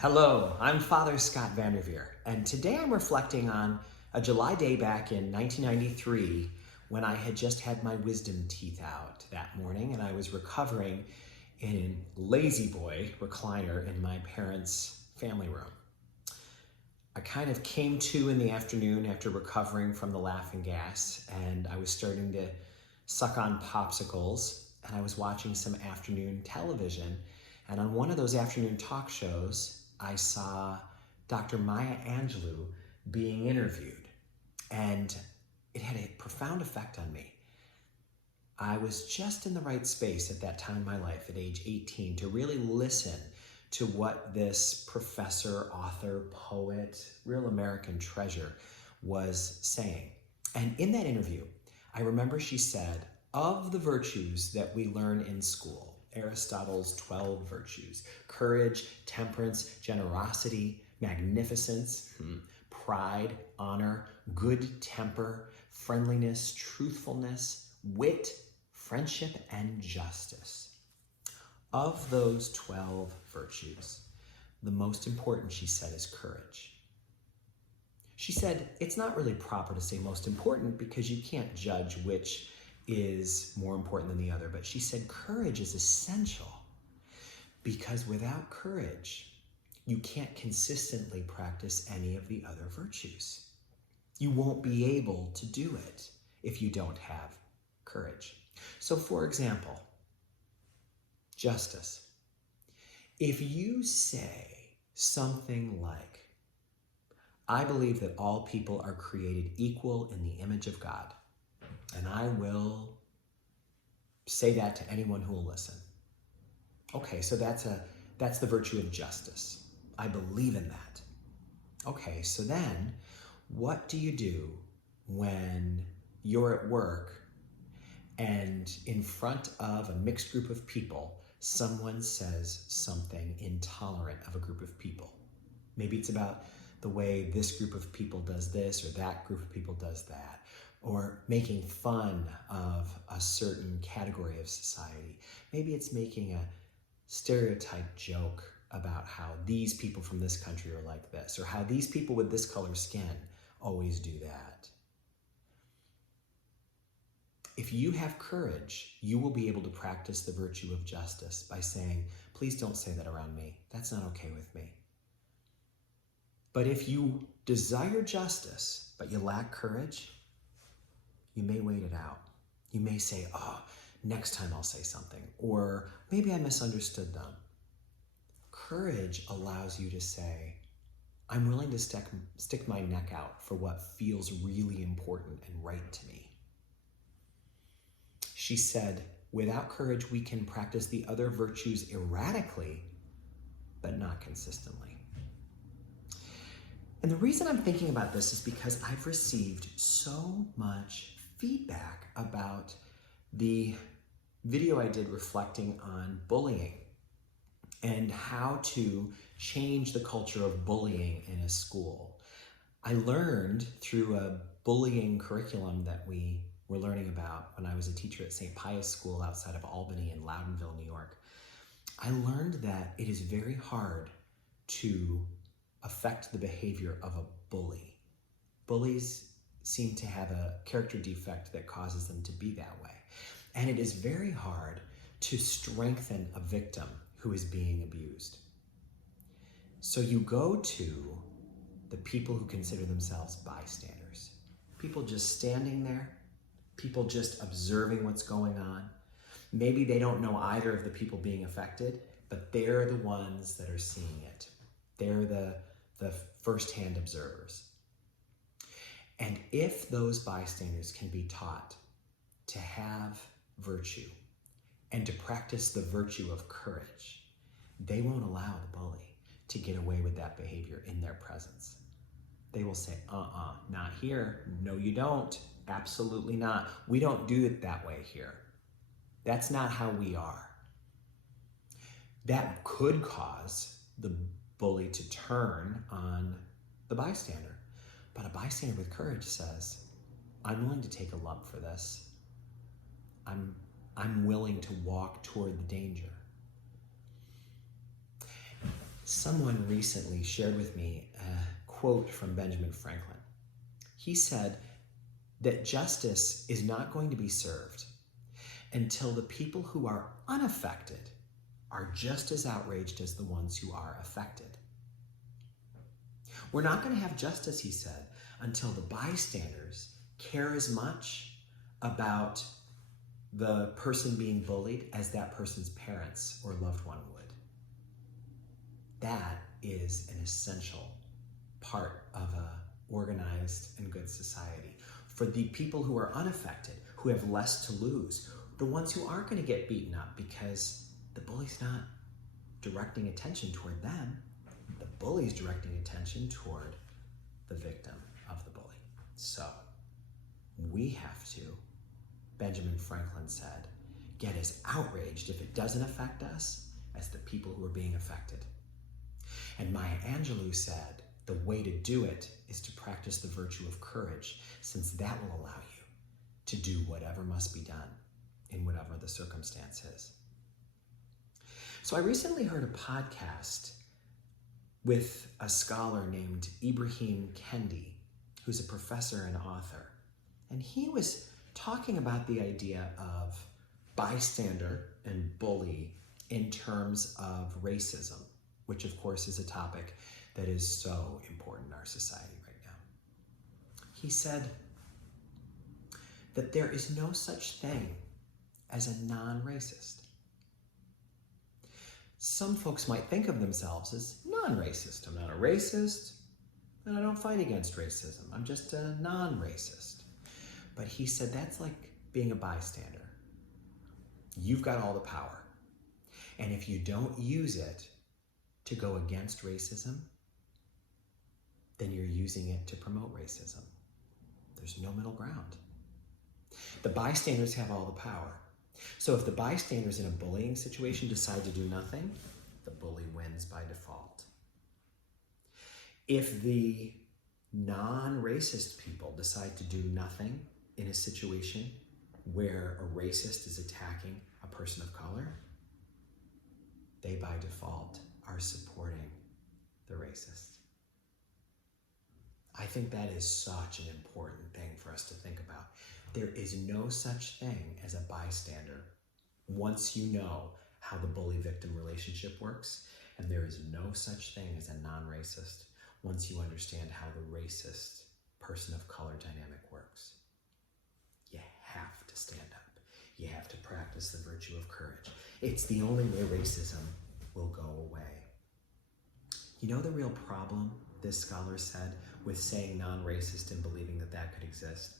Hello, I'm Father Scott Vanderveer, and today I'm reflecting on a July day back in 1993 when I had just had my wisdom teeth out that morning and I was recovering in a lazy boy recliner in my parents' family room. I kind of came to in the afternoon after recovering from the laughing gas, and I was starting to suck on popsicles, and I was watching some afternoon television, and on one of those afternoon talk shows, I saw Dr. Maya Angelou being interviewed, and it had a profound effect on me. I was just in the right space at that time in my life, at age 18, to really listen to what this professor, author, poet, real American treasure was saying. And in that interview, I remember she said, of the virtues that we learn in school, Aristotle's 12 virtues, courage, temperance, generosity, magnificence, pride, honor, good temper, friendliness, truthfulness, wit, friendship, and justice. Of those 12 virtues, the most important, she said, is courage. She said, it's not really proper to say most important because you can't judge which is more important than the other, but she said courage is essential because without courage, you can't consistently practice any of the other virtues. You won't be able to do it if you don't have courage. So for example, justice. If you say something like, I believe that all people are created equal in the image of God, and I will say that to anyone who will listen. Okay, so that's the virtue of justice. I believe in that. Okay, so then what do you do when you're at work and in front of a mixed group of people, someone says something intolerant of a group of people? Maybe it's about the way this group of people does this or that group of people does that, or making fun of a certain category of society. Maybe it's making a stereotype joke about how these people from this country are like this, or how these people with this color skin always do that. If you have courage, you will be able to practice the virtue of justice by saying, please don't say that around me. That's not okay with me. But if you desire justice, but you lack courage, you may wait it out. You may say, oh, next time I'll say something, or maybe I misunderstood them. Courage allows you to say, I'm willing to stick my neck out for what feels really important and right to me. She said, without courage, we can practice the other virtues erratically, but not consistently. And the reason I'm thinking about this is because I've received so much feedback about the video I did reflecting on bullying and how to change the culture of bullying in a school. I learned through a bullying curriculum that we were learning about when I was a teacher at St. Pius School outside of Albany in Loudonville, New York. I learned that it is very hard to affect the behavior of a bully. Bullies seem to have a character defect that causes them to be that way. And it is very hard to strengthen a victim who is being abused. So you go to the people who consider themselves bystanders, people just standing there, people just observing what's going on. Maybe they don't know either of the people being affected, but they're the ones that are seeing it. They're the first-hand observers. And if those bystanders can be taught to have virtue and to practice the virtue of courage, they won't allow the bully to get away with that behavior in their presence. They will say, not here. No, you don't. Absolutely not. We don't do it that way here. That's not how we are. That could cause the bully to turn on the bystander. But a bystander with courage says, I'm willing to take a lump for this. I'm willing to walk toward the danger. Someone recently shared with me a quote from Benjamin Franklin. He said that justice is not going to be served until the people who are unaffected are just as outraged as the ones who are affected. We're not going to have justice, he said, until the bystanders care as much about the person being bullied as that person's parents or loved one would. That is an essential part of an organized and good society. For the people who are unaffected, who have less to lose, the ones who aren't going to get beaten up because the bully's not directing attention toward them, the bully's directing attention toward the victim of the bully. So we have to, Benjamin Franklin said, get as outraged if it doesn't affect us as the people who are being affected. And Maya Angelou said, the way to do it is to practice the virtue of courage, since that will allow you to do whatever must be done in whatever the circumstance is. So I recently heard a podcast with a scholar named Ibrahim Kendi, who's a professor and author. And he was talking about the idea of bystander and bully in terms of racism, which of course is a topic that is so important in our society right now. He said that there is no such thing as a non-racist. Some folks might think of themselves as non-racist. I'm not a racist, and I don't fight against racism. I'm just a non-racist. But he said that's like being a bystander. You've got all the power. And if you don't use it to go against racism, then you're using it to promote racism. There's no middle ground. The bystanders have all the power. So if the bystanders in a bullying situation decide to do nothing, the bully wins by default. If the non-racist people decide to do nothing in a situation where a racist is attacking a person of color, they by default are supporting the racist. I think that is such an important thing for us to think about. There is no such thing as a bystander once you know how the bully-victim relationship works, and there is no such thing as a non-racist once you understand how the racist person of color dynamic works. You have to stand up. You have to practice the virtue of courage. It's the only way racism will go away. You know the real problem, this scholar said, with saying non-racist and believing that that could exist?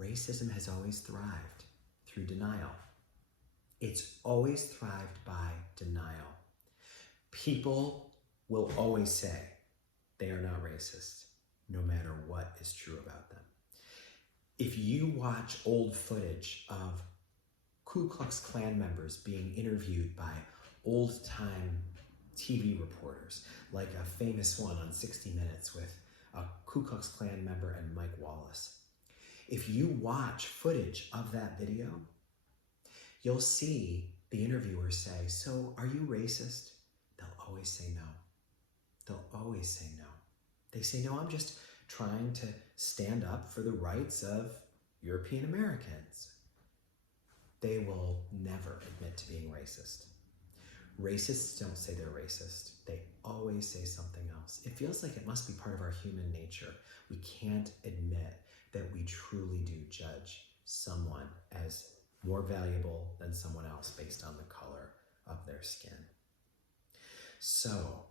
Racism has always thrived through denial. It's always thrived by denial. People will always say they are not racist, no matter what is true about them. If you watch old footage of Ku Klux Klan members being interviewed by old-time TV reporters, like a famous one on 60 Minutes with a Ku Klux Klan member and Mike Wallace. If you watch footage of that video, you'll see the interviewer say, "So are you racist?" They'll always say no. They'll always say no. They say, "No, I'm just trying to stand up for the rights of European Americans." They will never admit to being racist. Racists don't say they're racist. They always say something else. It feels like it must be part of our human nature. We can't admit that we truly do judge someone as more valuable than someone else based on the color of their skin. So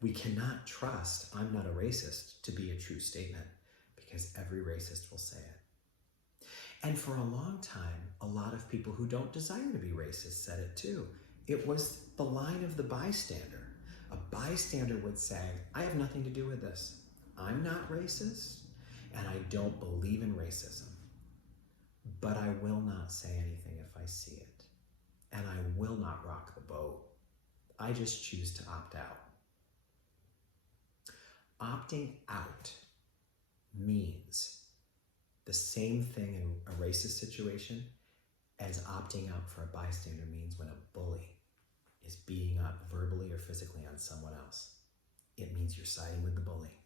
we cannot trust "I'm not a racist" to be a true statement, because every racist will say it. And for a long time, a lot of people who don't desire to be racist said it too. It was the line of the bystander. A bystander would say, "I have nothing to do with this. I'm not racist, and I don't believe in racism. But I will not say anything if I see it. And I will not rock the boat. I just choose to opt out." Opting out means the same thing in a racist situation as opting out for a bystander means when a bully is beating up verbally or physically on someone else. It means you're siding with the bully.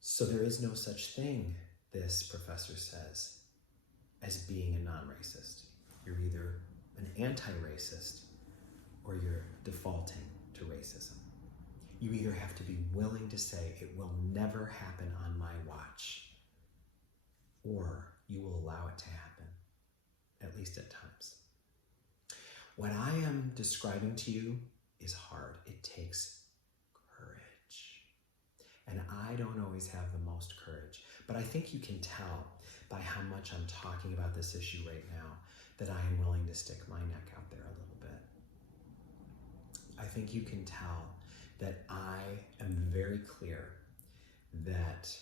So there is no such thing, this professor says, as being a non-racist. You're either an anti-racist or you're defaulting to racism. You either have to be willing to say it will never happen on my watch, or you will allow it to happen, at least at times. What I am describing to you is hard. It takes courage. And I don't always have the most courage, but I think you can tell by how much I'm talking about this issue right now that I am willing to stick my neck out there a little bit. I think you can tell that I am very clear that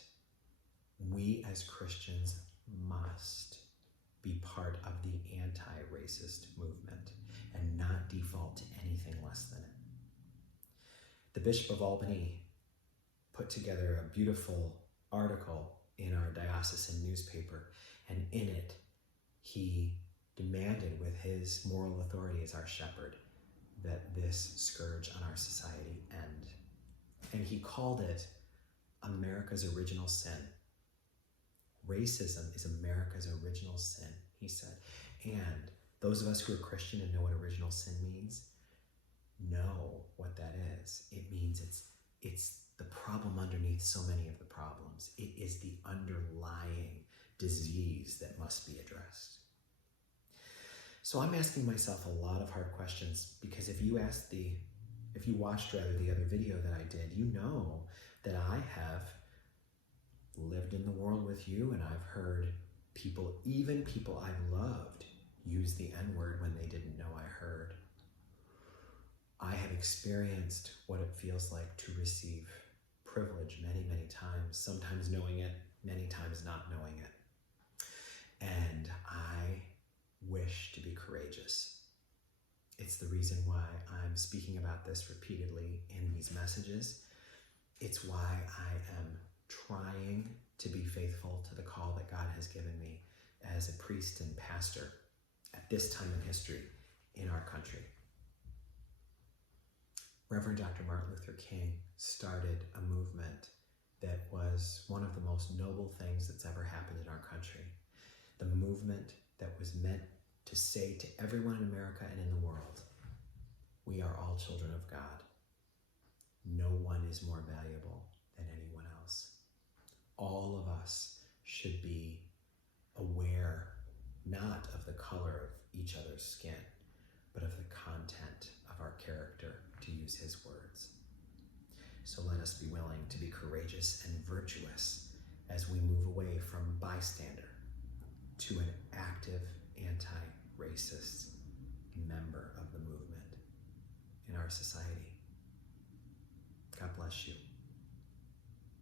we as Christians must be part of the anti-racist movement and not default to anything less than it. The Bishop of Albany put together a beautiful article in our diocesan newspaper, and in it he demanded, with his moral authority as our shepherd, that this scourge on our society end. And he called it America's original sin. Racism is America's original sin, he said. And those of us who are Christian and know what original sin means know what that is. It means it's the problem underneath so many of the problems. It is the underlying disease that must be addressed. So I'm asking myself a lot of hard questions, because if you watched the other video that I did, you know that I have lived in the world with you, and I've heard people, even people I've loved, use the N-word when they didn't know I heard. I have experienced what it feels like to receive privilege many, many times, sometimes knowing it, many times not knowing it. And I wish to be courageous. It's the reason why I'm speaking about this repeatedly in these messages. It's why I am trying to be faithful to the call that God has given me as a priest and pastor at this time in history in our country. Reverend Dr. Martin Luther King started a movement that was one of the most noble things that's ever happened in our country. The movement that was meant to say to everyone in America and in the world, we are all children of God. No one is more valuable than anyone else. All of us should be aware not of the color of each other's skin, but of the content of our character, to use his words. So let us be willing to be courageous and virtuous as we move away from bystander to an active anti-racist member of the movement in our society. God bless you.